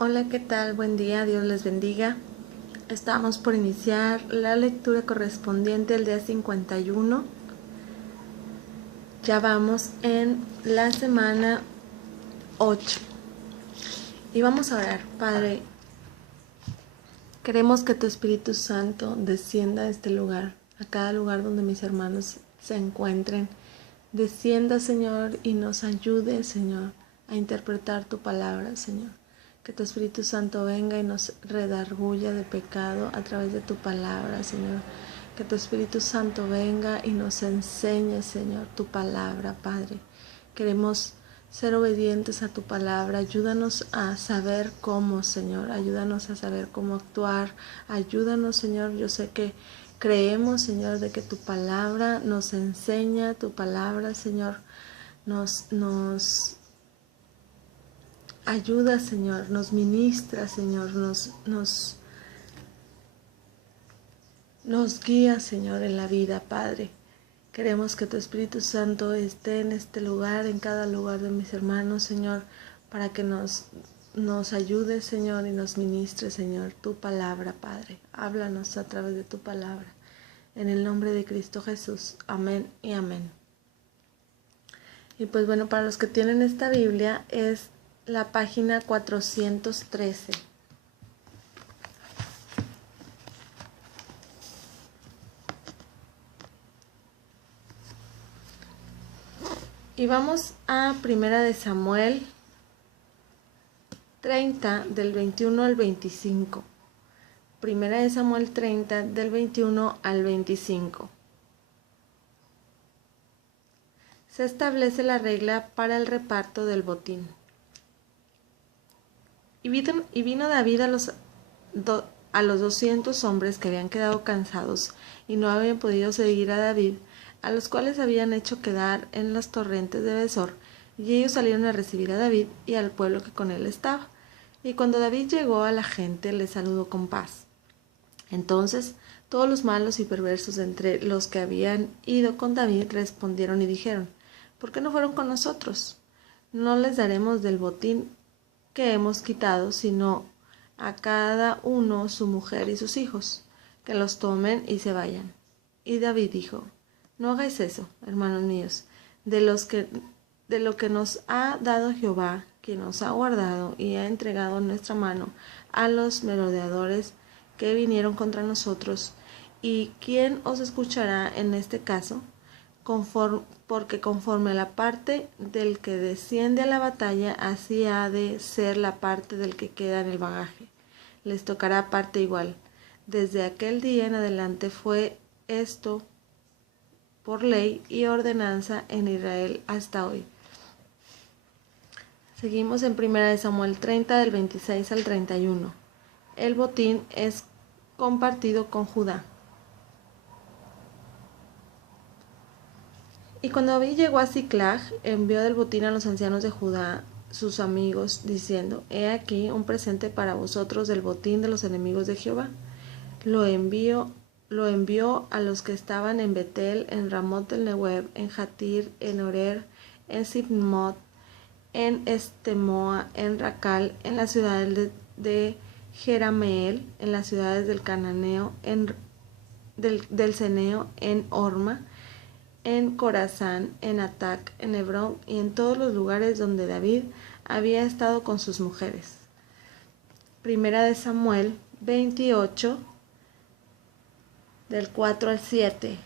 Hola, ¿qué tal? Buen día, Dios les bendiga. Estamos por iniciar la lectura correspondiente al día 51. Ya vamos en la semana 8. Y vamos a orar. Padre, queremos que tu Espíritu Santo descienda a este lugar, a cada lugar donde mis hermanos se encuentren. Descienda, Señor, y nos ayude, Señor, a interpretar tu palabra, Señor. Que tu Espíritu Santo venga y nos redarguya de pecado a través de tu palabra, Señor. Que tu Espíritu Santo venga y nos enseñe, Señor, tu palabra, Padre. Queremos ser obedientes a tu palabra. Ayúdanos a saber cómo, Señor. Ayúdanos a saber cómo actuar. Ayúdanos, Señor. Yo sé que creemos, Señor, de que tu palabra nos enseña, tu palabra, Señor, nos ayuda, Señor, nos ministra, Señor, nos guía, Señor, en la vida, Padre. Queremos que tu Espíritu Santo esté en este lugar, en cada lugar de mis hermanos, Señor, para que nos ayude, Señor, y nos ministre, Señor, tu palabra, Padre. Háblanos a través de tu palabra. En el nombre de Cristo Jesús. Amén y amén. Y pues bueno, para los que tienen esta Biblia es la página 413. Y vamos a Primera de Samuel 30 del 21 al 25. Primera de Samuel 30 del 21 al 25. Se establece la regla para el reparto del botín. Y vino David a los 200 hombres que habían quedado cansados y no habían podido seguir a David, a los cuales habían hecho quedar en las torrentes de Besor, y ellos salieron a recibir a David y al pueblo que con él estaba. Y cuando David llegó a la gente, le saludó con paz. Entonces todos los malos y perversos entre los que habían ido con David respondieron y dijeron: ¿por qué no fueron con nosotros? No les daremos del botín que hemos quitado, sino a cada uno su mujer y sus hijos, que los tomen y se vayan. Y David dijo: no hagáis eso, hermanos míos, de lo que nos ha dado Jehová, quien nos ha guardado y ha entregado en nuestra mano a los merodeadores que vinieron contra nosotros. ¿Y quién os escuchará en este caso? Porque conforme a la parte del que desciende a la batalla, así ha de ser la parte del que queda en el bagaje. Les tocará parte igual. Desde aquel día en adelante fue esto por ley y ordenanza en Israel hasta hoy. Seguimos en 1 Samuel 30 del 26 al 31. El botín es compartido con Judá. Y cuando David llegó a Siclag, envió del botín a los ancianos de Judá, sus amigos, diciendo: he aquí un presente para vosotros del botín de los enemigos de Jehová. Lo envió a los que estaban en Betel, en Ramot del Nehueb, en Jatir, en Orer, en Sibmot, en Estemoa, en Racal, en las ciudades de Jerameel, en las ciudades del Cananeo, del Ceneo, en Orma, en Corazán, en Atac, en Hebrón y en todos los lugares donde David había estado con sus mujeres. Primera de Samuel 28, del 4 al 7.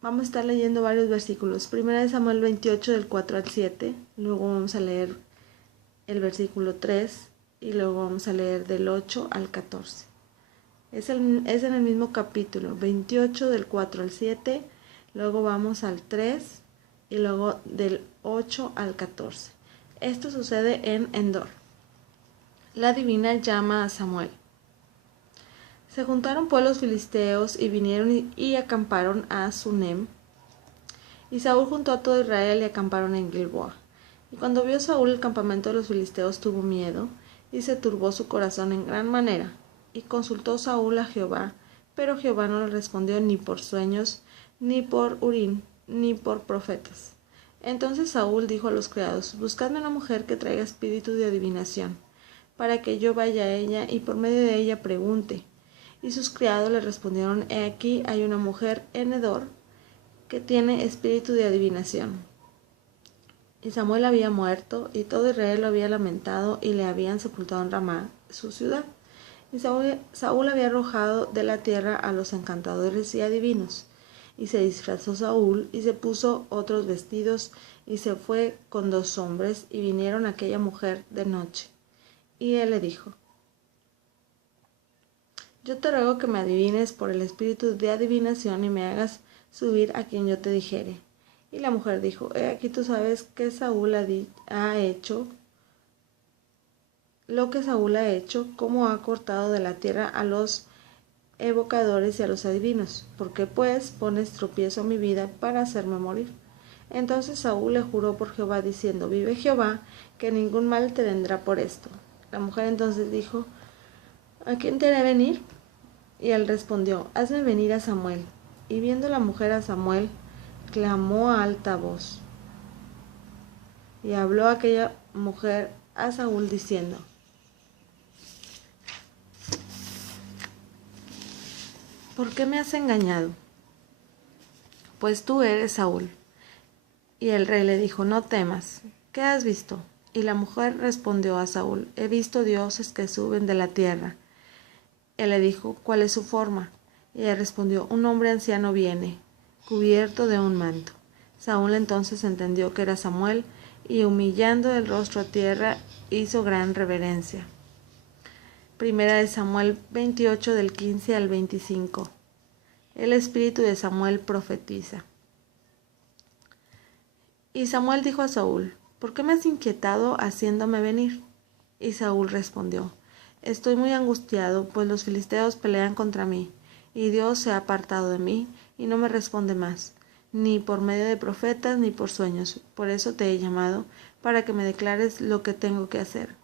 Vamos a estar leyendo varios versículos. Primera de Samuel 28, del 4 al 7. Luego vamos a leer el versículo 3 y luego vamos a leer del 8 al 14. Es en el mismo capítulo, 28 del 4 al 7, luego vamos al 3 y luego del 8 al 14. Esto sucede en Endor. La divina llama a Samuel. Se juntaron pues los filisteos y vinieron y acamparon a Sunem. Y Saúl juntó a todo Israel y acamparon en Gilboa. Y cuando vio Saúl el campamento de los filisteos, tuvo miedo y se turbó su corazón en gran manera. Y consultó Saúl a Jehová, pero Jehová no le respondió ni por sueños, ni por Urim, ni por profetas. Entonces Saúl dijo a los criados: buscadme una mujer que traiga espíritu de adivinación, para que yo vaya a ella y por medio de ella pregunte. Y sus criados le respondieron: he aquí hay una mujer en Endor que tiene espíritu de adivinación. Y Samuel había muerto, y todo Israel lo había lamentado, y le habían sepultado en Ramá, su ciudad. Y Saúl había arrojado de la tierra a los encantadores y adivinos. Y se disfrazó Saúl, y se puso otros vestidos, y se fue con 2 hombres, y vinieron a aquella mujer de noche. Y él le dijo: yo te ruego que me adivines por el espíritu de adivinación, y me hagas subir a quien yo te dijere. Y la mujer dijo: he aquí tú sabes que Saúl ha hecho lo que Saúl ha hecho, como ha cortado de la tierra a los evocadores y a los adivinos. ¿Por qué pues pones tropiezo a mi vida para hacerme morir? Entonces Saúl le juró por Jehová, diciendo: vive Jehová, que ningún mal te vendrá por esto. La mujer entonces dijo: ¿a quién te haré venir? Y él respondió: hazme venir a Samuel. Y viendo la mujer a Samuel, clamó a alta voz. Y habló aquella mujer a Saúl diciendo: ¿por qué me has engañado? Pues tú eres Saúl. Y el rey le dijo: no temas. ¿Qué has visto? Y la mujer respondió a Saúl: he visto dioses que suben de la tierra. Él le dijo: ¿cuál es su forma? Y ella respondió: un hombre anciano viene, cubierto de un manto. Saúl entonces entendió que era Samuel, y humillando el rostro a tierra, hizo gran reverencia. Primera de Samuel 28 del 15 al 25. El espíritu de Samuel profetiza. Y Samuel dijo a Saúl: ¿por qué me has inquietado haciéndome venir? Y Saúl respondió: estoy muy angustiado, pues los filisteos pelean contra mí, y Dios se ha apartado de mí, y no me responde más, ni por medio de profetas, ni por sueños. Por eso te he llamado, para que me declares lo que tengo que hacer.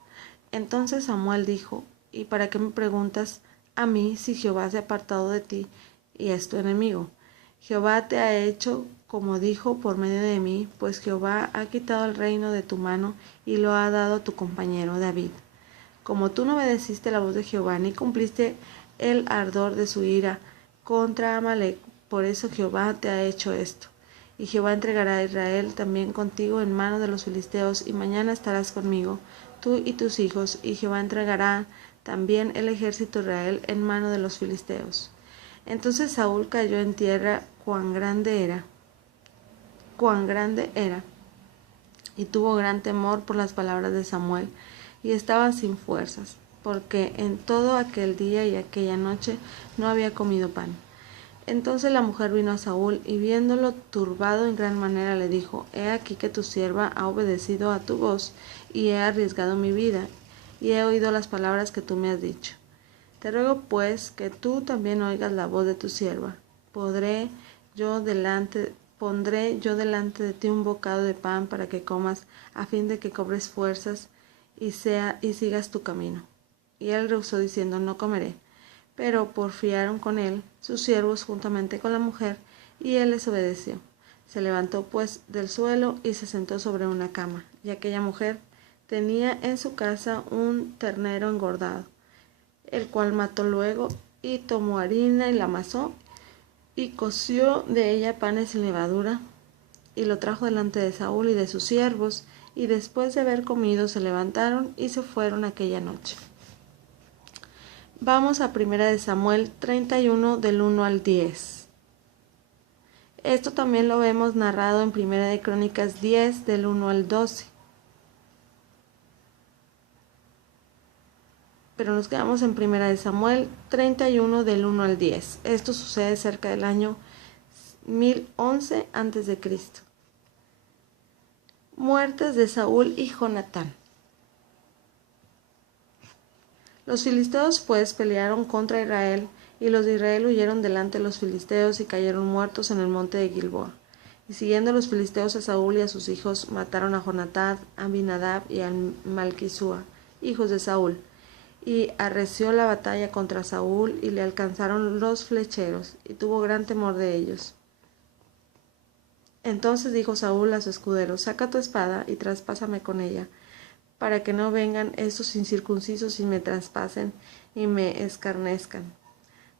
Entonces Samuel dijo: ¿y para qué me preguntas a mí si Jehová se ha apartado de ti y es tu enemigo? Jehová te ha hecho como dijo por medio de mí, pues Jehová ha quitado el reino de tu mano y lo ha dado a tu compañero David. Como tú no obedeciste la voz de Jehová, ni cumpliste el ardor de su ira contra Amalec, por eso Jehová te ha hecho esto. Y Jehová entregará a Israel también contigo en mano de los filisteos, y mañana estarás conmigo, tú y tus hijos, y Jehová entregará también el ejército de Israel en mano de los filisteos. Entonces Saúl cayó en tierra, cuán grande era, y tuvo gran temor por las palabras de Samuel, y estaba sin fuerzas, porque en todo aquel día y aquella noche no había comido pan. Entonces la mujer vino a Saúl, y viéndolo turbado en gran manera le dijo: he aquí que tu sierva ha obedecido a tu voz, y he arriesgado mi vida, y he oído las palabras que tú me has dicho. Te ruego pues que tú también oigas la voz de tu sierva. Pondré yo delante de ti un bocado de pan para que comas, a fin de que cobres fuerzas y sigas tu camino. Y él rehusó diciendo: no comeré. Pero porfiaron con él sus siervos juntamente con la mujer, y él les obedeció. Se levantó pues del suelo y se sentó sobre una cama, y aquella mujer tenía en su casa un ternero engordado, el cual mató luego, y tomó harina y la amasó, y coció de ella panes sin levadura, y lo trajo delante de Saúl y de sus siervos, y después de haber comido se levantaron y se fueron aquella noche. Vamos a 1 de Samuel 31 del 1 al 10. Esto también lo vemos narrado en 1 de Crónicas 10 del 1 al 12. Pero nos quedamos en 1 de Samuel 31 del 1 al 10. Esto sucede cerca del año 1011 a.C. Muertes de Saúl y Jonatán. Los filisteos pues pelearon contra Israel, y los de Israel huyeron delante de los filisteos y cayeron muertos en el monte de Gilboa. Y siguiendo los filisteos a Saúl y a sus hijos, mataron a Jonatán, a Abinadab y a Malquisúa, hijos de Saúl. Y arreció la batalla contra Saúl, y le alcanzaron los flecheros, y tuvo gran temor de ellos. Entonces dijo Saúl a su escudero: saca tu espada y traspásame con ella, para que no vengan estos incircuncisos y me traspasen y me escarnezcan.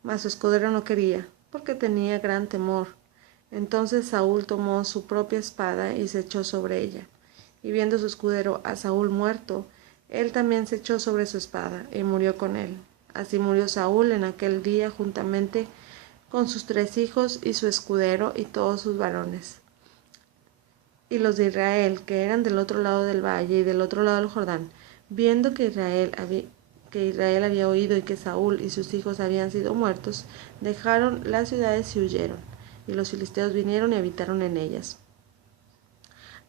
Mas su escudero no quería, porque tenía gran temor. Entonces Saúl tomó su propia espada y se echó sobre ella. Y viendo su escudero a Saúl muerto, él también se echó sobre su espada y murió con él. Así murió Saúl en aquel día juntamente con sus 3 hijos y su escudero y todos sus varones. Y los de Israel, que eran del otro lado del valle y del otro lado del Jordán, viendo que Israel había oído y que Saúl y sus hijos habían sido muertos, dejaron las ciudades y huyeron. Y los filisteos vinieron y habitaron en ellas.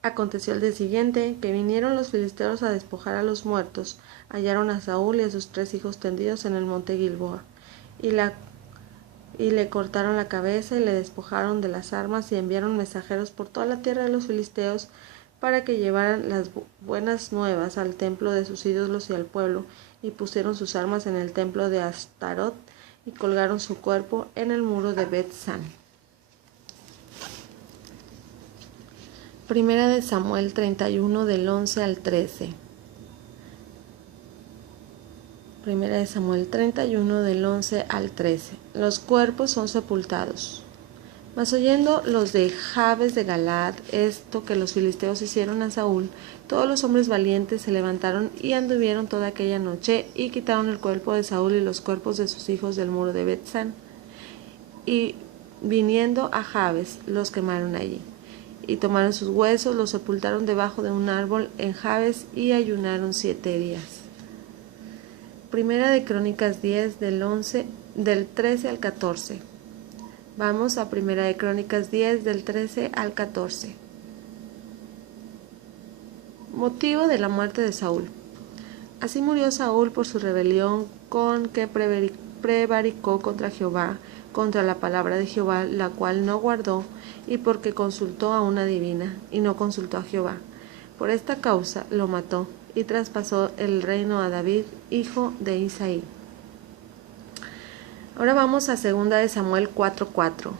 Aconteció el día siguiente, que vinieron los filisteos a despojar a los muertos, hallaron a Saúl y a sus 3 hijos tendidos en el monte Gilboa, y le cortaron la cabeza y le despojaron de las armas y enviaron mensajeros por toda la tierra de los filisteos para que llevaran las buenas nuevas al templo de sus ídolos y al pueblo, y pusieron sus armas en el templo de Astarot y colgaron su cuerpo en el muro de Bet-San. Primera de Samuel 31 del 11 al 13. Primera de Samuel 31 del 11 al 13. Los cuerpos son sepultados. Mas oyendo los de Jabes de Galaad esto que los filisteos hicieron a Saúl, todos los hombres valientes se levantaron y anduvieron toda aquella noche y quitaron el cuerpo de Saúl y los cuerpos de sus hijos del muro de Bet-San. Y viniendo a Jabes, los quemaron allí. Y tomaron sus huesos, los sepultaron debajo de un árbol en Jabes y ayunaron 7 días. Primera de Crónicas 10 del 13 al 14. Vamos a Primera de Crónicas 10 del 13 al 14. Motivo de la muerte de Saúl. Así murió Saúl por su rebelión con que prevaricó contra Jehová, contra la palabra de Jehová, la cual no guardó, y porque consultó a una divina, y no consultó a Jehová. Por esta causa lo mató, y traspasó el reino a David, hijo de Isaí. Ahora vamos a 2 de Samuel 4:4.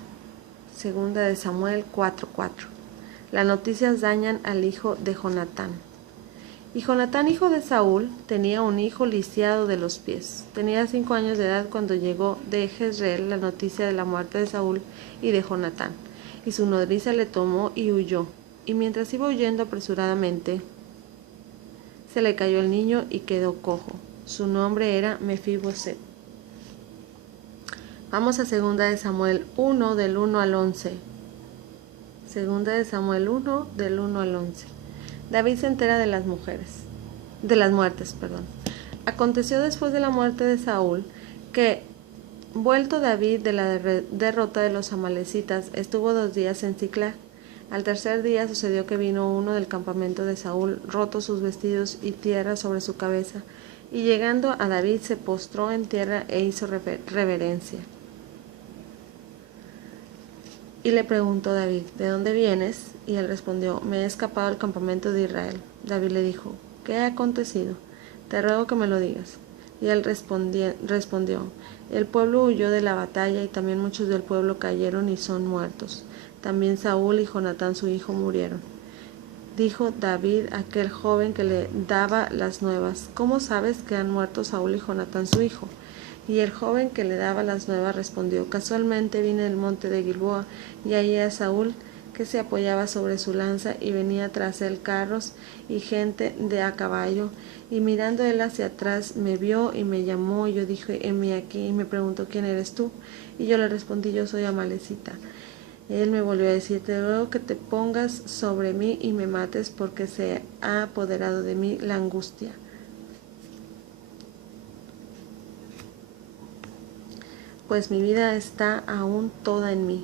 2 de Samuel 4:4. Las noticias dañan al hijo de Jonatán. Y Jonatán, hijo de Saúl, tenía un hijo lisiado de los pies. Tenía 5 años de edad cuando llegó de Jezreel la noticia de la muerte de Saúl y de Jonatán. Y su nodriza le tomó y huyó. Y mientras iba huyendo apresuradamente, se le cayó el niño y quedó cojo. Su nombre era Mefiboset. Vamos a 2 de Samuel 1 del 1 al 11. 2 de Samuel 1 del 1 al 11. David se entera de las muertes. Aconteció después de la muerte de Saúl que, vuelto David de la derrota de los amalecitas, estuvo 2 días en Siclag. Al 3er día sucedió que vino uno del campamento de Saúl, rotos sus vestidos y tierra sobre su cabeza, y llegando a David se postró en tierra e hizo reverencia. Y le preguntó David: ¿de dónde vienes? Y él respondió: me he escapado del campamento de Israel. David le dijo: ¿qué ha acontecido? Te ruego que me lo digas. Y él respondió: el pueblo huyó de la batalla y también muchos del pueblo cayeron y son muertos. También Saúl y Jonatán su hijo murieron. Dijo David a aquel joven que le daba las nuevas: ¿cómo sabes que han muerto Saúl y Jonatán su hijo? Y el joven que le daba las nuevas respondió: casualmente vine del monte de Gilboa y hallé a Saúl que se apoyaba sobre su lanza y venía tras él carros y gente de a caballo, y mirando él hacia atrás me vio y me llamó, y yo dije: heme aquí, y me preguntó: ¿quién eres tú? Y yo le respondí: yo soy amalecita. Él me volvió a decir: te ruego que te pongas sobre mí y me mates, porque se ha apoderado de mí la angustia. Pues mi vida está aún toda en mí.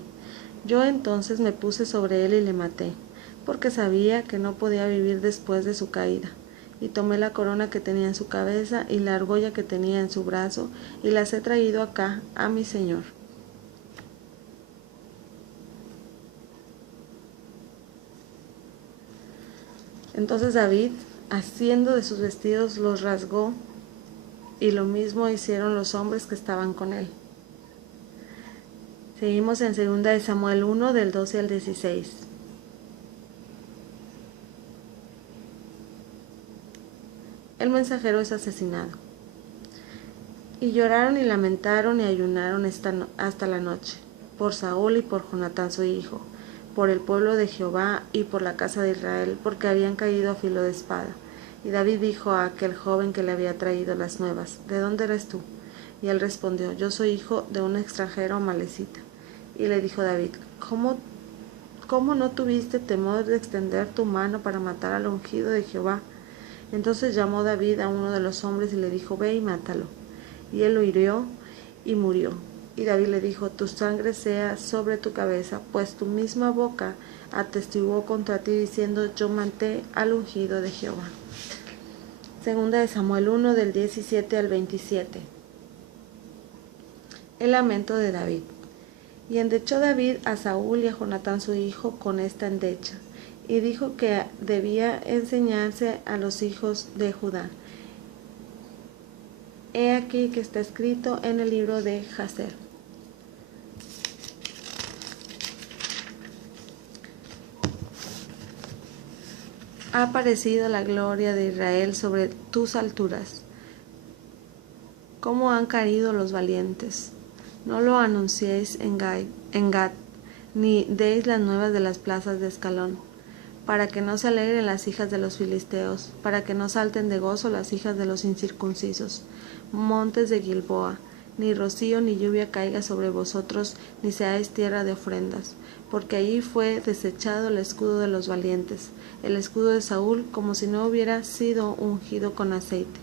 Yo entonces me puse sobre él y le maté, porque sabía que no podía vivir después de su caída. Y tomé la corona que tenía en su cabeza y la argolla que tenía en su brazo, y las he traído acá a mi señor. Entonces David, haciendo de sus vestidos, los rasgó, y lo mismo hicieron los hombres que estaban con él. Seguimos en 2 de Samuel 1 del 12 al 16. el mensajero es asesinado. Y lloraron y lamentaron y ayunaron hasta la noche, por Saúl y por Jonatán su hijo, por el pueblo de Jehová y por la casa de Israel, porque habían caído a filo de espada. Y David dijo a aquel joven que le había traído las nuevas: ¿De dónde eres tú? Y él respondió: Yo soy hijo de un extranjero amalecita. Y le dijo David: ¿Cómo no tuviste temor de extender tu mano para matar al ungido de Jehová? Entonces llamó David a uno de los hombres y le dijo: Ve y mátalo. Y él lo hirió y murió. Y David le dijo: Tu sangre sea sobre tu cabeza, pues tu misma boca atestiguó contra ti diciendo: Yo maté al ungido de Jehová. Segunda de Samuel 1 del 17 al 27. El lamento de David. Y endechó David a Saúl y a Jonatán su hijo con esta endecha, y dijo que debía enseñarse a los hijos de Judá. He aquí que está escrito en el libro de Jaser. Ha aparecido la gloria de Israel sobre tus alturas. ¿Cómo han caído los valientes? No lo anunciéis en Gad, ni deis las nuevas de las plazas de Escalón, para que no se alegren las hijas de los filisteos, para que no salten de gozo las hijas de los incircuncisos. Montes de Gilboa, ni rocío ni lluvia caiga sobre vosotros, ni seáis tierra de ofrendas, porque allí fue desechado el escudo de los valientes, el escudo de Saúl, como si no hubiera sido ungido con aceite.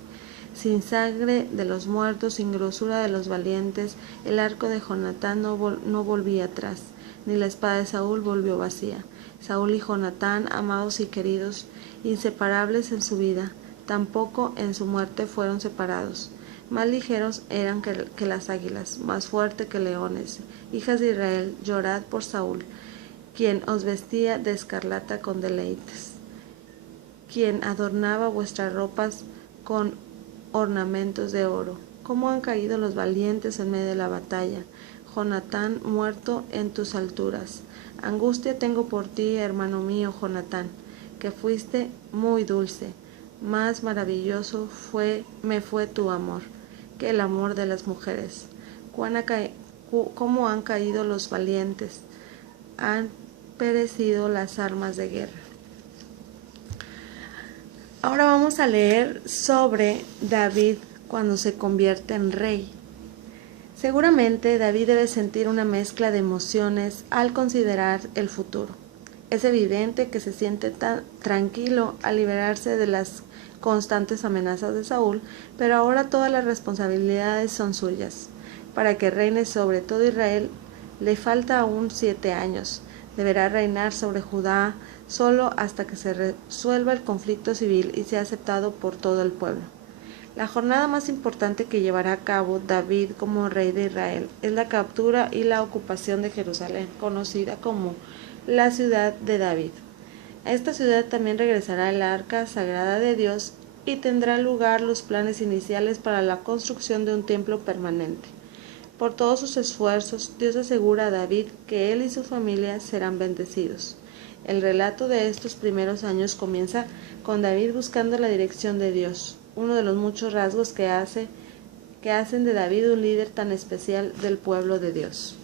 Sin sangre de los muertos, sin grosura de los valientes, el arco de Jonatán no volvía atrás, ni la espada de Saúl volvió vacía. Saúl y Jonatán, amados y queridos, inseparables en su vida, tampoco en su muerte fueron separados. Más ligeros eran que las águilas, más fuertes que leones. Hijas de Israel, llorad por Saúl, quien os vestía de escarlata con deleites, quien adornaba vuestras ropas con ornamentos de oro. ¿Cómo han caído los valientes en medio de la batalla? Jonatán muerto en tus alturas. Angustia tengo por ti, hermano mío Jonatán, que fuiste muy dulce. Más maravilloso me fue tu amor que el amor de las mujeres. ¿Cómo han caído los valientes? Han perecido las armas de guerra. Ahora vamos a leer sobre David cuando se convierte en rey. Seguramente David debe sentir una mezcla de emociones al considerar el futuro. Es evidente que se siente tan tranquilo al liberarse de las constantes amenazas de Saúl, pero ahora todas las responsabilidades son suyas. Para que reine sobre todo Israel le falta aún 7 años. Deberá reinar sobre Judá solo hasta que se resuelva el conflicto civil y sea aceptado por todo el pueblo. La jornada más importante que llevará a cabo David como rey de Israel es la captura y la ocupación de Jerusalén, conocida como la ciudad de David. A esta ciudad también regresará el arca sagrada de Dios y tendrá lugar los planes iniciales para la construcción de un templo permanente. Por todos sus esfuerzos, Dios asegura a David que él y su familia serán bendecidos. El relato de estos primeros años comienza con David buscando la dirección de Dios, uno de los muchos rasgos que hacen de David un líder tan especial del pueblo de Dios.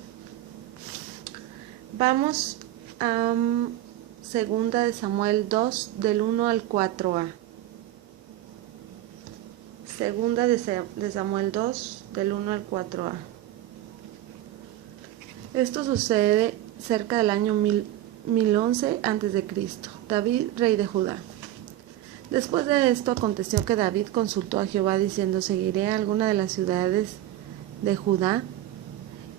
Vamos a Segunda de Samuel 2, del 1 al 4a. Segunda de Samuel 2, del 1 al 4a. Esto sucede cerca del año 1011 a.C. David, rey de Judá. Después de esto aconteció que David consultó a Jehová diciendo: ¿seguiré a alguna de las ciudades de Judá?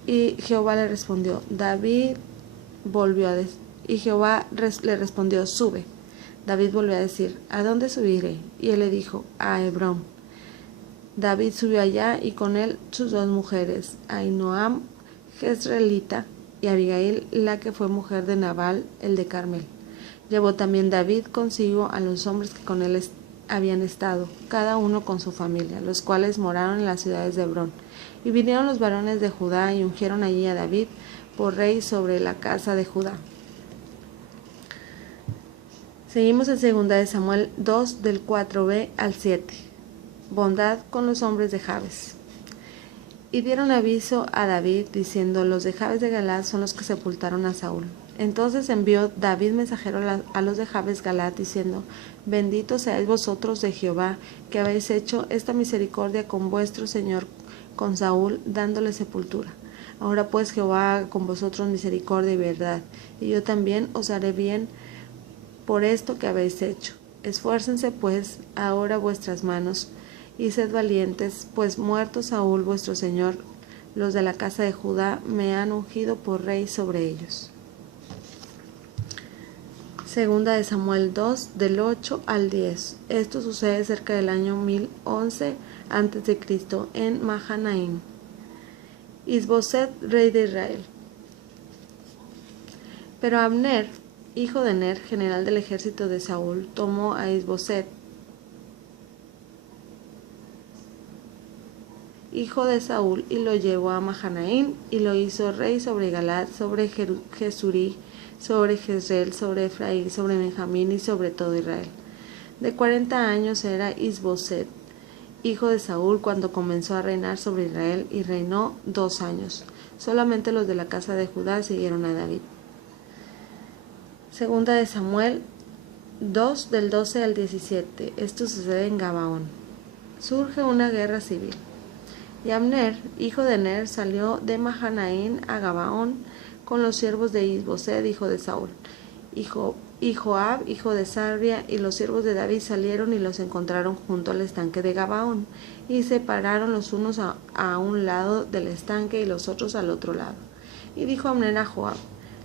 Y Jehová le respondió. Y Jehová le respondió: sube. David volvió a decir: ¿a dónde subiré? Y él le dijo: a Hebrón. David subió allá y con él sus 2 mujeres, Ahinoam, jezreelita, y Abigail, la que fue mujer de Nabal, el de Carmel. Llevó también David consigo a los hombres que con él habían estado, cada uno con su familia, los cuales moraron en las ciudades de Hebrón. Y vinieron los varones de Judá y ungieron allí a David por rey sobre la casa de Judá. Seguimos en 2 de Samuel 2 del 4b al 7. Bondad con los hombres de Jabes. Y dieron aviso a David diciendo: los de Jabes de Galaad son los que sepultaron a Saúl. Entonces envió David mensajero a los de Jabes Galaad diciendo: benditos seáis vosotros de Jehová, que habéis hecho esta misericordia con vuestro señor, con Saúl, dándole sepultura. Ahora pues Jehová haga con vosotros misericordia y verdad, y yo también os haré bien por esto que habéis hecho. Esfuércense pues ahora vuestras manos, y sed valientes, pues muerto Saúl vuestro señor, los de la casa de Judá me han ungido por rey sobre ellos. 2 de Samuel 2 del 8 al 10. Esto sucede cerca del año 1011 a.C. en Mahanaim. Isboset, rey de Israel. Pero Abner, hijo de Ner, general del ejército de Saúl, tomó a Isboset, hijo de Saúl, y lo llevó a Mahanaim, y lo hizo rey sobre Galaad, sobre Jesurí, sobre Jezreel, sobre Efraín, sobre Benjamín y sobre todo Israel. De 40 años era Isboset, hijo de Saúl, cuando comenzó a reinar sobre Israel, y reinó 2 años. Solamente los de la casa de Judá siguieron a David. 2 de Samuel 2 del 12 al 17. Esto sucede en Gabaón. Surge una guerra civil. Y Abner, hijo de Ner, salió de Mahanaim a Gabaón con los siervos de Isboset, hijo de Saúl. Y Joab, hijo de Sarvia, y los siervos de David salieron y los encontraron junto al estanque de Gabaón, y se pararon los unos a un lado del estanque y los otros al otro lado. Y dijo Abner a Joab: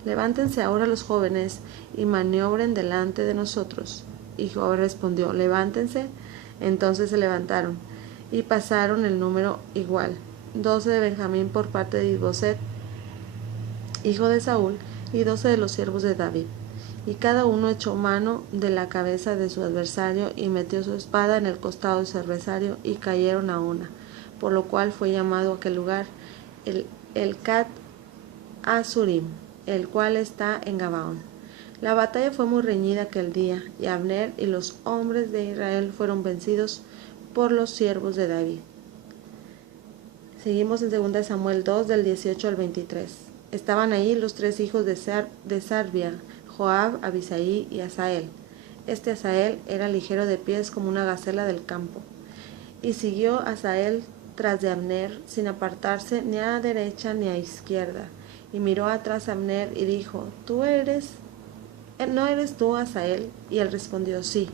levántense ahora los jóvenes y maniobren delante de nosotros. Y Joab respondió: levántense. Entonces se levantaron y pasaron el número igual, 12 de Benjamín por parte de Isboset, hijo de Saúl, y 12 de los siervos de David. Y cada uno echó mano de la cabeza de su adversario y metió su espada en el costado de su adversario, y cayeron a una, por lo cual fue llamado aquel lugar el Cat Azurim, el cual está en Gabaón. La batalla fue muy reñida aquel día, y Abner y los hombres de Israel fueron vencidos por los siervos de David. Seguimos en 2 de Samuel 2 del 18 al 23. Estaban ahí los 3 hijos de Sarvia, Joab, Abisaí y Asael. Este Asael era ligero de pies como una gacela del campo. Y siguió Asael tras de Abner, sin apartarse ni a derecha ni a izquierda. Y miró atrás a Abner y dijo: ¿No eres tú Asael? Y él respondió: sí.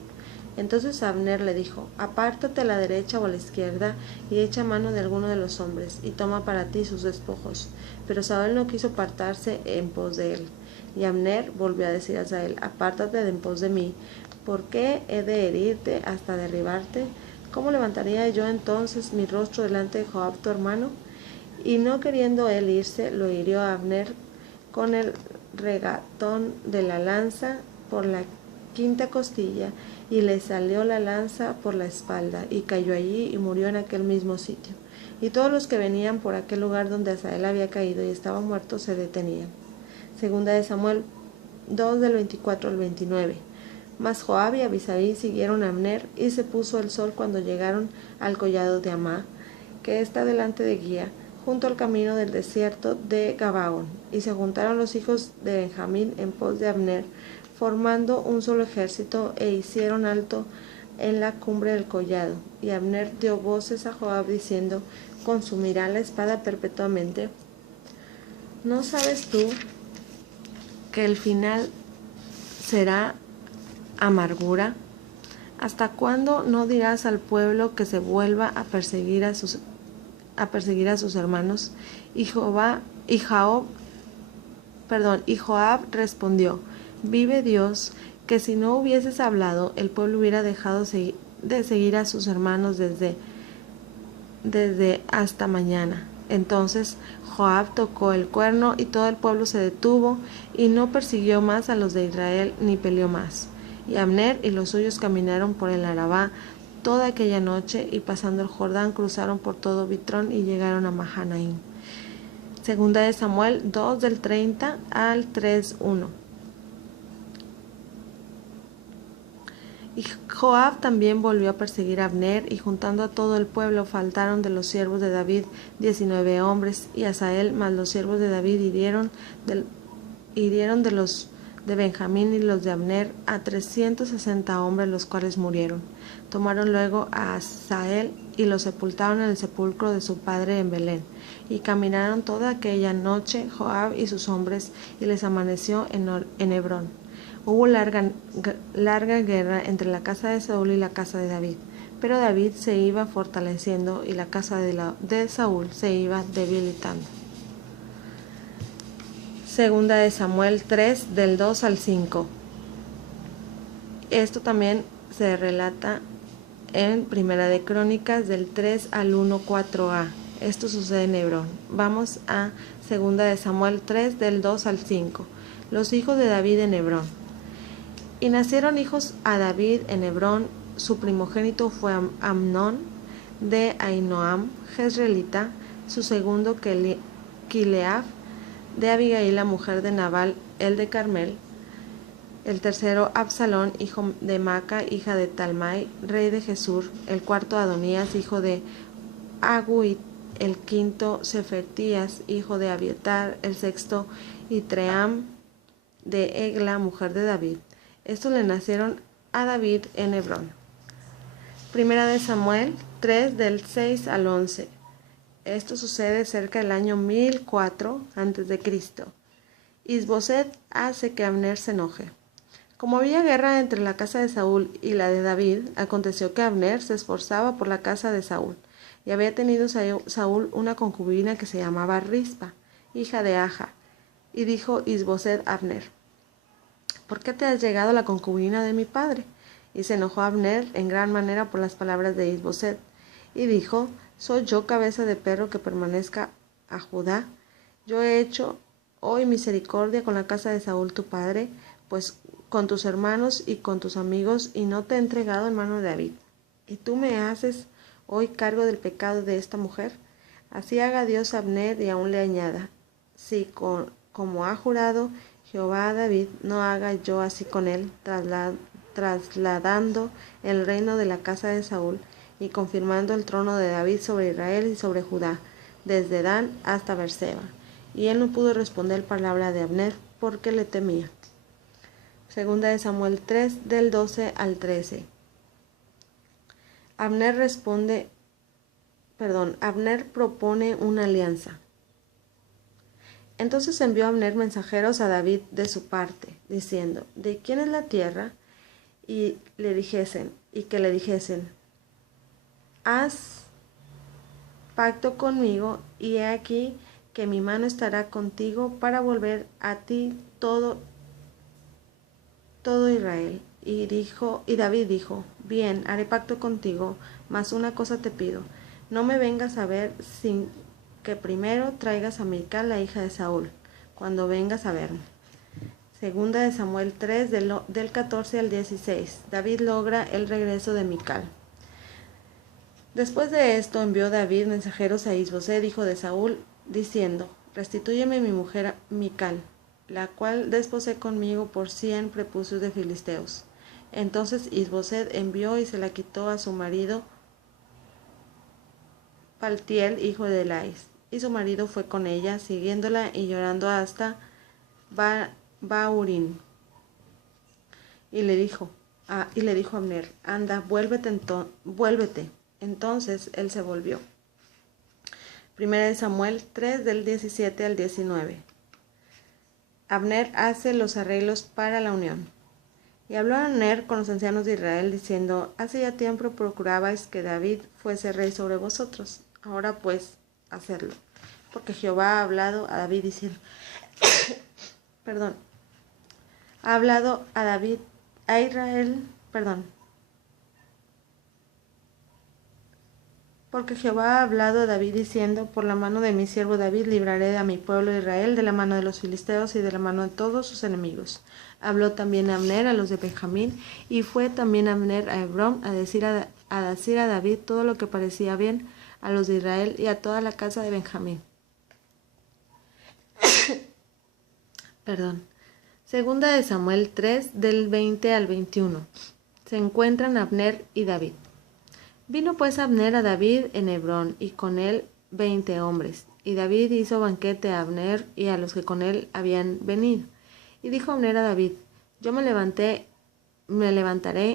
Entonces Abner le dijo: apártate a la derecha o a la izquierda, y echa mano de alguno de los hombres, y toma para ti sus despojos. Pero Saúl no quiso apartarse en pos de él. Y Abner volvió a decir a Asael: apártate de en pos de mí, ¿por qué he de herirte hasta derribarte? ¿Cómo levantaría yo entonces mi rostro delante de Joab tu hermano? Y no queriendo él irse, lo hirió a Abner con el regatón de la lanza por la 5ª costilla, y le salió la lanza por la espalda, y cayó allí y murió en aquel mismo sitio. Y todos los que venían por aquel lugar donde Asael había caído y estaba muerto se detenían. 2 de Samuel 2 del 24 al 29. Mas Joab y Abisaí siguieron a Abner, y se puso el sol cuando llegaron al collado de Amá, que está delante de Guía, junto al camino del desierto de Gabaón. Y se juntaron los hijos de Benjamín en pos de Abner, formando un solo ejército, e hicieron alto en la cumbre del collado. Y Abner dio voces a Joab diciendo: ¿consumirá la espada perpetuamente? ¿No sabes tú que el final será amargura? ¿Hasta cuándo no dirás al pueblo que se vuelva a perseguir a sus hermanos? Y Joab respondió: vive Dios, que si no hubieses hablado, el pueblo hubiera dejado de seguir a sus hermanos desde hasta mañana. Entonces Joab tocó el cuerno, y todo el pueblo se detuvo, y no persiguió más a los de Israel, ni peleó más. Y Abner y los suyos caminaron por el Arabá toda aquella noche, y pasando el Jordán cruzaron por todo Bitrón y llegaron a Mahanaim. 2 de Samuel 2 del 30 al 3:1. Y Joab también volvió a perseguir a Abner, y juntando a todo el pueblo, faltaron de los siervos de David 19 hombres, y Asael más los siervos de David hirieron de los de Benjamín y los de Abner a 360 hombres, los cuales murieron. Tomaron luego a Asael y lo sepultaron en el sepulcro de su padre en Belén. Y caminaron toda aquella noche Joab y sus hombres, y les amaneció en Hebrón. Hubo larga guerra entre la casa de Saúl y la casa de David, pero David se iba fortaleciendo y la casa de Saúl se iba debilitando. Segunda de Samuel 3, del 2 al 5. Esto también se relata en Primera de Crónicas del 3 al 1, 4a. Esto sucede en Hebrón. Vamos a Segunda de Samuel 3, del 2 al 5. Los hijos de David en Hebrón. Y nacieron hijos a David en Hebrón. Su primogénito fue Amnón de Ahinoam, jezreelita, su segundo Kileab, de Abigail, la mujer de Nabal, el de Carmel, el tercero Absalón, hijo de Maca, hija de Talmai, rey de Jesur, el cuarto Adonías, hijo de Aguit, el quinto Sefertías, hijo de Abiatar, el sexto Itream, de Egla, mujer de David. Estos le nacieron a David en Hebrón. Primera de Samuel 3, del 6 al 11. Esto sucede cerca del año 1004 a.C. Isboset hace que Abner se enoje. Como había guerra entre la casa de Saúl y la de David, aconteció que Abner se esforzaba por la casa de Saúl, y había tenido Saúl una concubina que se llamaba Rispa, hija de Aja. Y dijo Isboset a Abner: ¿por qué te has llegado a la concubina de mi padre? Y se enojó Abner en gran manera por las palabras de Isboset, y dijo: ¿soy yo cabeza de perro que permanezca a Judá? Yo he hecho hoy misericordia con la casa de Saúl tu padre, pues con tus hermanos y con tus amigos, y no te he entregado en mano de David. ¿Y tú me haces hoy cargo del pecado de esta mujer? Así haga Dios a Abner, y aún le añada: si como ha jurado Jehová a David, no haga yo así con él, trasladando el reino de la casa de Saúl y confirmando el trono de David sobre Israel y sobre Judá, desde Dan hasta Beerseba. Y él no pudo responder palabra de Abner, porque le temía. Segunda de Samuel 3, del 12 al 13. Abner propone una alianza. Entonces envió Abner mensajeros a David de su parte, diciendo: ¿de quién es la tierra? Y que le dijesen: haz pacto conmigo, y he aquí que mi mano estará contigo para volver a ti todo Israel. Y David dijo: bien, haré pacto contigo, mas una cosa te pido: no me vengas a ver sin que primero traigas a Mical, la hija de Saúl, cuando vengas a verme. Segunda de Samuel 3, del 14 al 16. David logra el regreso de Mical. Después de esto envió David mensajeros a Isboset, hijo de Saúl, diciendo: restitúyeme mi mujer Mical, la cual desposé conmigo por 100 prepucios de filisteos. Entonces Isboset envió y se la quitó a su marido Paltiel, hijo de Lais, y su marido fue con ella, siguiéndola y llorando hasta Baurín. Y le dijo a Abner: anda, vuélvete. Entonces él se volvió. Primera de Samuel 3, del 17 al 19. Abner hace los arreglos para la unión. Y habló Abner con los ancianos de Israel, diciendo: hace ya tiempo procurabais que David fuese rey sobre vosotros. Ahora pues, hacedlo. Porque Jehová ha hablado a David diciendo, ha hablado a David, a Israel, porque Jehová ha hablado a David diciendo: por la mano de mi siervo David libraré a mi pueblo Israel de la mano de los filisteos y de la mano de todos sus enemigos. Habló también Abner a los de Benjamín, y fue también Abner a Hebrón a decir a David todo lo que parecía bien a los de Israel y a toda la casa de Benjamín. Segunda de Samuel 3, del 20 al 21. Se encuentran Abner y David. Vino pues Abner a David en Hebrón, y con él 20 hombres. Y David hizo banquete a Abner y a los que con él habían venido. Y dijo Abner a David: Yo me levantaré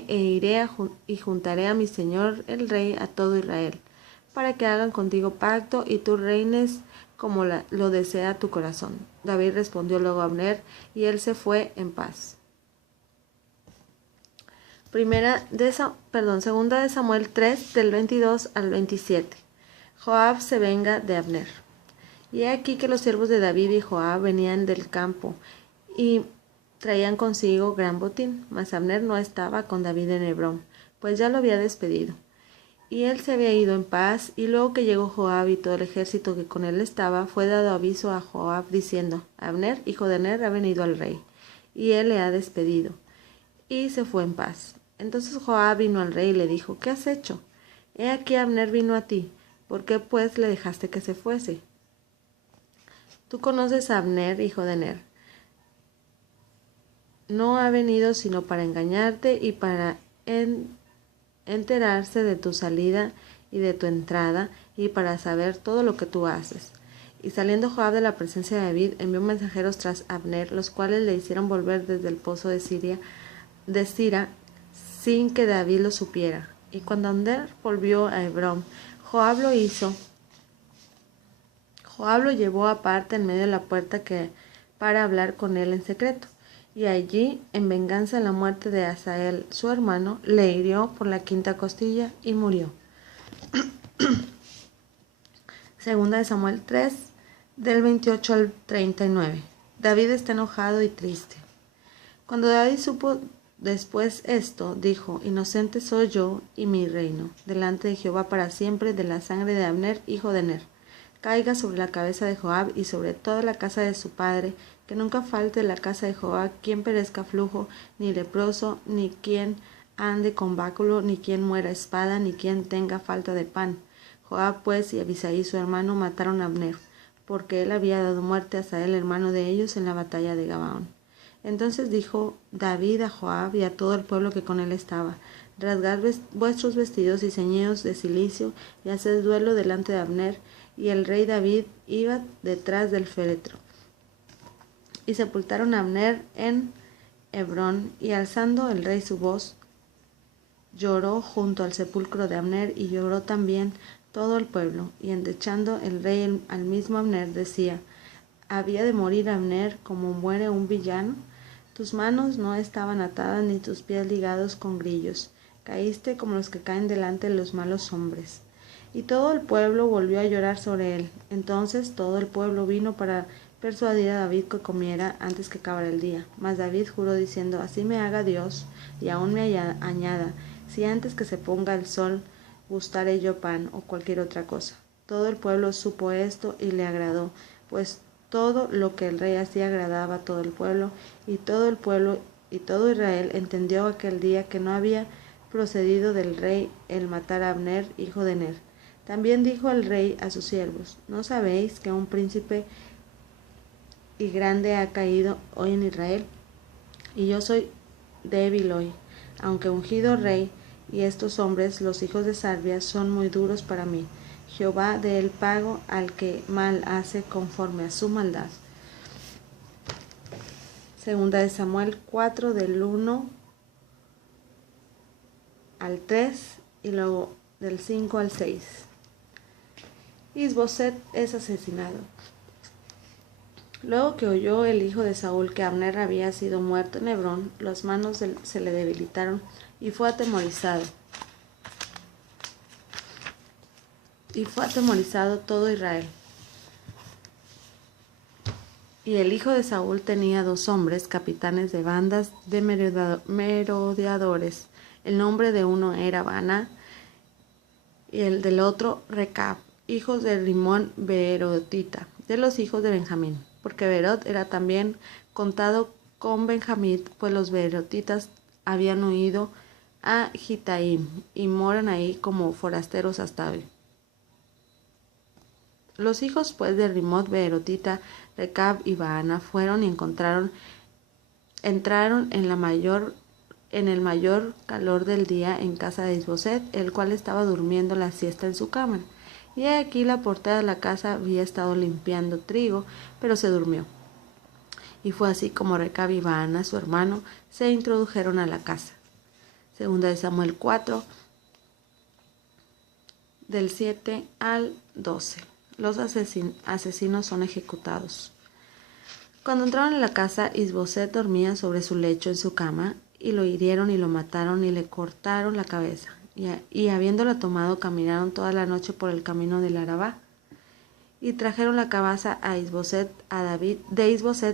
e iré y juntaré a mi señor el rey a todo Israel, para que hagan contigo pacto y tú reines como lo desea tu corazón. David respondió luego a Abner, y él se fue en paz. Segunda de Samuel 3, del 22 al 27. Joab se venga de Abner. Y he aquí que los siervos de David y Joab venían del campo, y traían consigo gran botín, mas Abner no estaba con David en Hebrón, pues ya lo había despedido. Y él se había ido en paz, y luego que llegó Joab y todo el ejército que con él estaba, fue dado aviso a Joab, diciendo: Abner, hijo de Ner, ha venido al rey, y él le ha despedido. Y se fue en paz. Entonces Joab vino al rey y le dijo: ¿Qué has hecho? He aquí Abner vino a ti, ¿por qué pues le dejaste que se fuese? Tú conoces a Abner, hijo de Ner. No ha venido sino para engañarte y para enterarse de tu salida y de tu entrada, y para saber todo lo que tú haces. Y saliendo Joab de la presencia de David, envió mensajeros tras Abner, los cuales le hicieron volver desde el pozo de Sira, sin que David lo supiera. Y cuando Abner volvió a Hebrón, Joab lo llevó aparte en medio de la puerta para hablar con él en secreto. Y allí, en venganza de la muerte de Asael, su hermano, le hirió por la quinta costilla y murió. Segunda de Samuel 3, del 28 al 39. David está enojado y triste. Cuando David supo después esto, dijo: Inocente soy yo y mi reino delante de Jehová para siempre de la sangre de Abner, hijo de Ner. Caiga sobre la cabeza de Joab y sobre toda la casa de su padre, que nunca falte de la casa de Joab quien perezca flujo, ni leproso, ni quien ande con báculo, ni quien muera espada, ni quien tenga falta de pan. Joab pues y Abisai su hermano mataron a Abner, porque él había dado muerte a Asael, hermano de ellos, en la batalla de Gabaón. Entonces dijo David a Joab y a todo el pueblo que con él estaba: Rasgad vuestros vestidos y ceñidos de cilicio, y haced duelo delante de Abner. Y el rey David iba detrás del féretro. Y sepultaron a Abner en Hebrón, y alzando el rey su voz, lloró junto al sepulcro de Abner, y lloró también todo el pueblo. Y endechando el rey al mismo Abner, decía: ¿Había de morir Abner como muere un villano? Tus manos no estaban atadas, ni tus pies ligados con grillos. Caíste como los que caen delante de los malos hombres. Y todo el pueblo volvió a llorar sobre él. Entonces todo el pueblo vino para persuadir a David que comiera antes que acabara el día. Mas David juró diciendo: Así me haga Dios, y aún me añada, si antes que se ponga el sol gustare yo pan o cualquier otra cosa. Todo el pueblo supo esto y le agradó, pues todo lo que el rey hacía agradaba a todo el pueblo, y todo Israel entendió aquel día que no había procedido del rey el matar a Abner, hijo de Ner. También dijo el rey a sus siervos: ¿No sabéis que un príncipe y grande ha caído hoy en Israel? Y yo soy débil hoy, aunque ungido rey, y estos hombres, los hijos de Sarvia, son muy duros para mí. Jehová dé el pago al que mal hace conforme a su maldad. Segunda de Samuel 4, del 1 al 3, y luego del 5 al 6. Isboset es asesinado. Luego que oyó el hijo de Saúl que Abner había sido muerto en Hebrón, las manos se le debilitaron y fue atemorizado. Y fue atemorizado todo Israel. Y el hijo de Saúl tenía 2 hombres, capitanes de bandas de merodeadores. El nombre de uno era Baana y el del otro Recab, hijos de Rimón Beerotita, de los hijos de Benjamín, porque Beerot era también contado con Benjamín, pues los beerotitas habían huido a Gitaim y moran ahí como forasteros hasta hoy. Los hijos pues de Rimón Beerotita, Recab y Baana fueron y entraron en la mayor en el mayor calor del día en casa de Isboset, el cual estaba durmiendo la siesta en su cama. Y aquí la portera de la casa había estado limpiando trigo, pero se durmió. Y fue así como Recab y Baana, su hermano, se introdujeron a la casa. Segunda de Samuel 4, del 7 al 12. Los asesinos son ejecutados. Cuando entraron en la casa, Isboset dormía sobre su lecho en su cama, y lo hirieron y lo mataron y le cortaron la cabeza. Y habiéndola tomado, caminaron toda la noche por el camino del Arabá. Y trajeron la cabeza de Isboset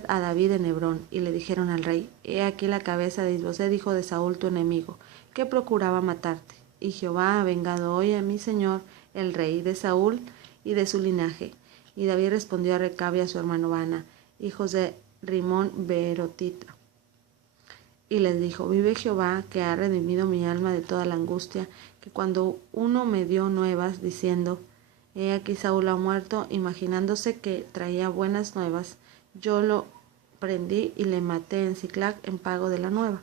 a David en Hebrón, y le dijeron al rey: He aquí la cabeza de Isboset, hijo de Saúl, tu enemigo, que procuraba matarte. Y Jehová ha vengado hoy a mi señor, el rey, de Saúl y de su linaje. Y David respondió a Recab y a su hermano Baana, hijos de Rimón Beerotita, y les dijo: Vive Jehová, que ha redimido mi alma de toda la angustia, que cuando uno me dio nuevas, diciendo: He aquí Saúl ha muerto, imaginándose que traía buenas nuevas, yo lo prendí y le maté en Siclag en pago de la nueva.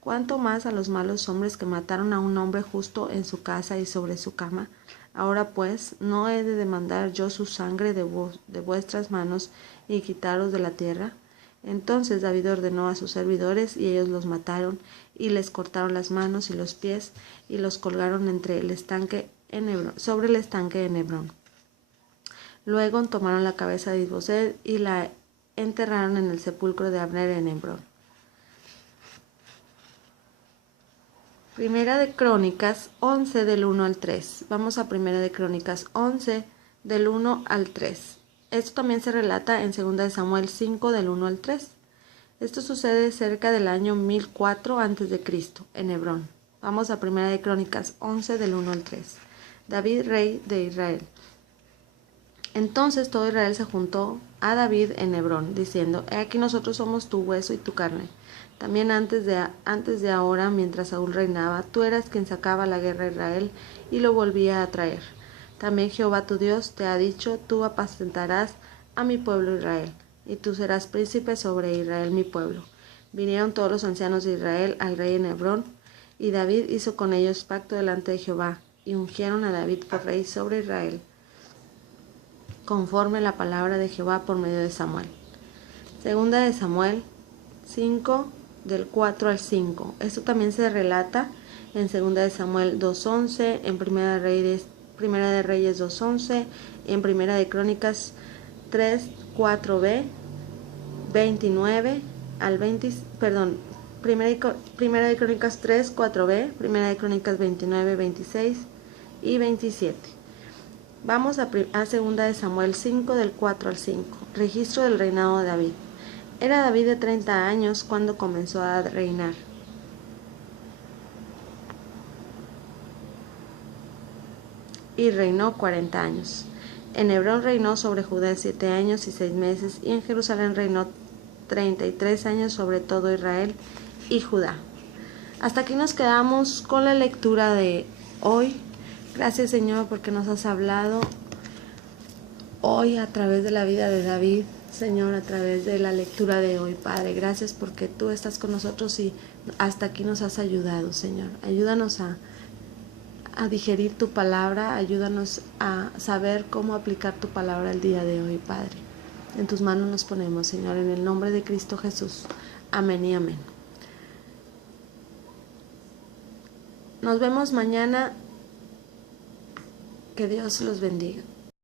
Cuanto más a los malos hombres que mataron a un hombre justo en su casa y sobre su cama. Ahora pues, ¿no he de demandar yo su sangre de vuestras manos y quitaros de la tierra? Entonces David ordenó a sus servidores, y ellos los mataron, y les cortaron las manos y los pies, y los colgaron sobre el estanque en Hebrón. Luego tomaron la cabeza de Isboset y la enterraron en el sepulcro de Abner en Hebrón. Primera de Crónicas 11 del 1 al 3. Vamos a Primera de Crónicas 11 del 1 al 3. Esto también se relata en 2 de Samuel 5 del 1 al 3. Esto sucede cerca del año 1004 a.C. en Hebrón. Vamos a Primera de Crónicas 11 del 1 al 3. David, rey de Israel. Entonces todo Israel se juntó a David en Hebrón, diciendo: He aquí nosotros somos tu hueso y tu carne. También antes de ahora, mientras Saúl reinaba, tú eras quien sacaba la guerra a Israel y lo volvía a traer. También Jehová tu Dios te ha dicho: Tú apacentarás a mi pueblo Israel, y tú serás príncipe sobre Israel mi pueblo. Vinieron todos los ancianos de Israel al rey en Hebrón, y David hizo con ellos pacto delante de Jehová, y ungieron a David por rey sobre Israel, conforme la palabra de Jehová por medio de Samuel. Segunda de Samuel 5, del 4 al 5. Esto también se relata en Segunda de Samuel 2:11, en Primera de Reyes 2:11, en Primera de Crónicas 3:4b, 29 al 20, Primera de Crónicas 3:4b, Primera de Crónicas 29, 26 y 27. Vamos a Segunda de Samuel 5 del 4 al 5. Registro del reinado de David. Era David de 30 años cuando comenzó a reinar. Y reinó 40 años. En Hebrón reinó sobre Judá 7 años y 6 meses, y en Jerusalén reinó 33 años sobre todo Israel y Judá. Hasta aquí nos quedamos con la lectura de hoy. Gracias, Señor, porque nos has hablado hoy a través de la vida de David, Señor, a través de la lectura de hoy, Padre. Gracias porque tú estás con nosotros y hasta aquí nos has ayudado, Señor. Ayúdanos a digerir tu palabra, ayúdanos a saber cómo aplicar tu palabra el día de hoy, Padre. En tus manos nos ponemos, Señor, en el nombre de Cristo Jesús. Amén y amén. Nos vemos mañana. Que Dios los bendiga.